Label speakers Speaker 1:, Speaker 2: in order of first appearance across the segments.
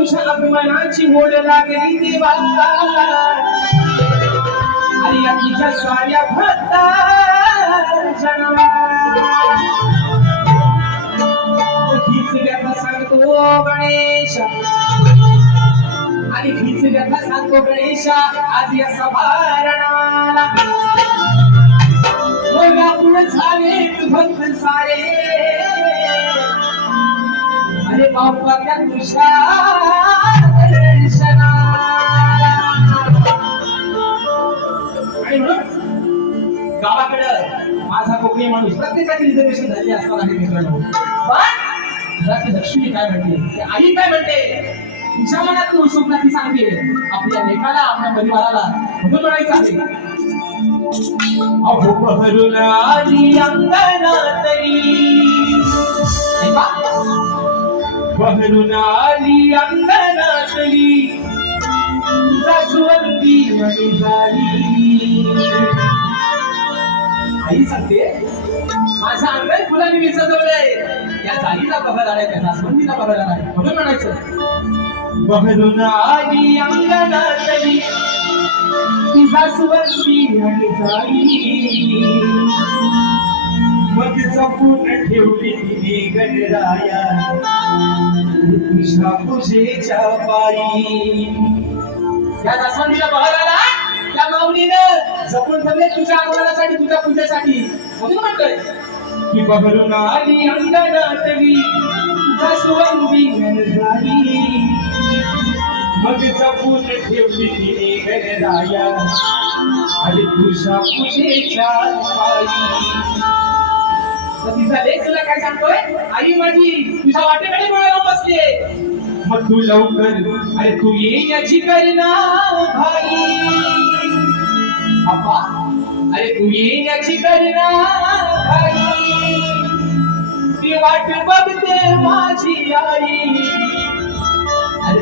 Speaker 1: आगमनाची मोड लागली देवा. आणि अतिच्या स्वाऱ्या भक्ता हीच व्यथा सांगतो गणेश. आणि हीच व्यथा सांगतो गणेश. आज या सभारणाला व्याकुळ झाले भक्त सारे. गावाकडं माझा कोकणी माणूस प्रत्येकाची रिझर्वेशन झाली असणार आहे मित्रांनो. पण लक्ष्मी काय म्हणते? आई काय म्हणते? तुझ्या मनात उत्सुकता सांगते. आपल्या लेखाला आपल्या परिवाराला म्हणून म्हणायचं आहे. अहो बहरून आली अंगणातली. जास्वंदी मणी झाली. आई सांगते माझ्या अंगण फुलांनी मी सजवलंय या जाळीला बघत आलाय त्या जास्वंदीला बघत आलाय. म्हणून म्हणायचं. बहरून आली अंगणातली. ती जास्वंदी आणि जाळी मग जपून ठेवली तिने गणराया. तुझ्या पूजेच्या पायी. या जास्वंदीला बघत आला. त्या माऊलीनं जपून ठेवले तुझ्या आगमनासाठी तुझ्या पूजेसाठी. म्हणून म्हणतोय की बहरून आली अंगणातली जास्वंदी गणराई मग जपून ठेवली तिने गणराया. आणि तुझ्या पूजेच्या पायी. तर तिचा लेख तुला काय सांगतोय? आई माझी तुझ्या वाटेकडे डोळे लावून मग तू लवकर अरे तू येण्याची करीना भाई. अप्पा अरे तू येण्याची करीना भाई. ती वाट बघते माझी आई.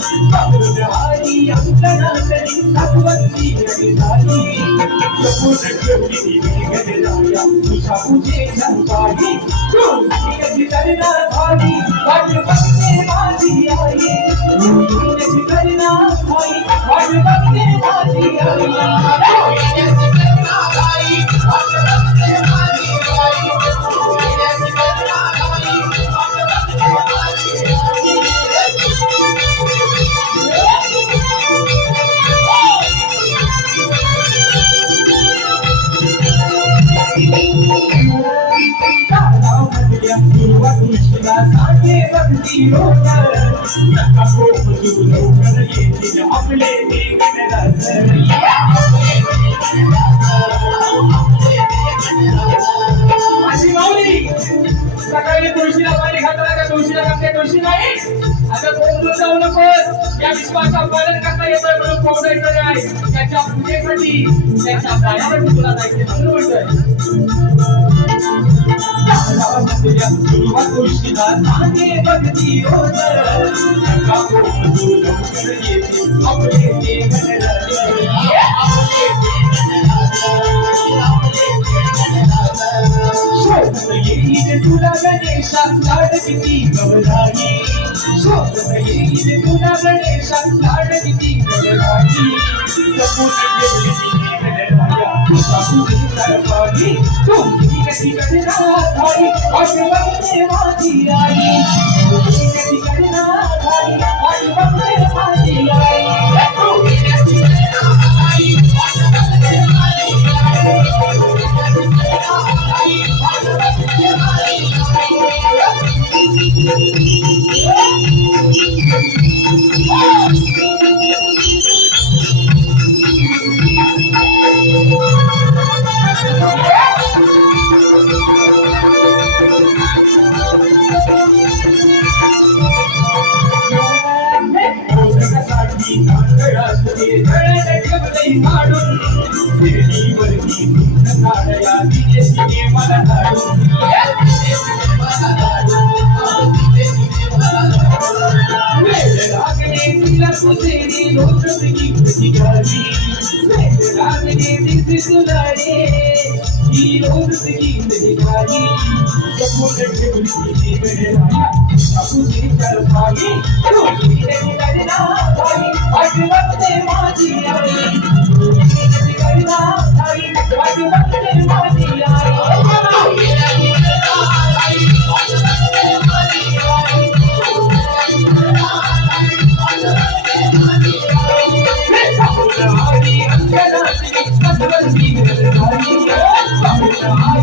Speaker 1: गणताई बाबुराली अंगणातली सासवती गणताई ठेवली ती गणराया तुझ्या पूजेच्या तू कशी करणार भाई वाट बघते माझी आई तू कशी करणार भाई वाट बघते माझी आई अशी माऊली सकाळी तुळशीला पाणी घातला का तुळशीला घातल्या तुळशी नाही आता कोण जाऊ नकोस या पालन करता येतोय म्हणून नाही त्याच्या पूजेसाठी त्याच्या पायावर तुला जायचे म्हणून म्हणतोय तुळशीला भक्ती तुला गणेशा लाड किती गवराई शोधत येईल तुला गणेशा लाड किती गवराई जपून ठेवली गणराया तुझा कशी गणना धारी वाट बघते तिला कुठेरी लोटत की घाली वेळ लागणे तिथे तुला रे ही लोटत की घाली सपोट ठेवली तिने वेळ बापूची चरपाली रोटीने करना भाई वाट बघते माझी आई 咱们的祖
Speaker 2: 国日
Speaker 1: 新月异。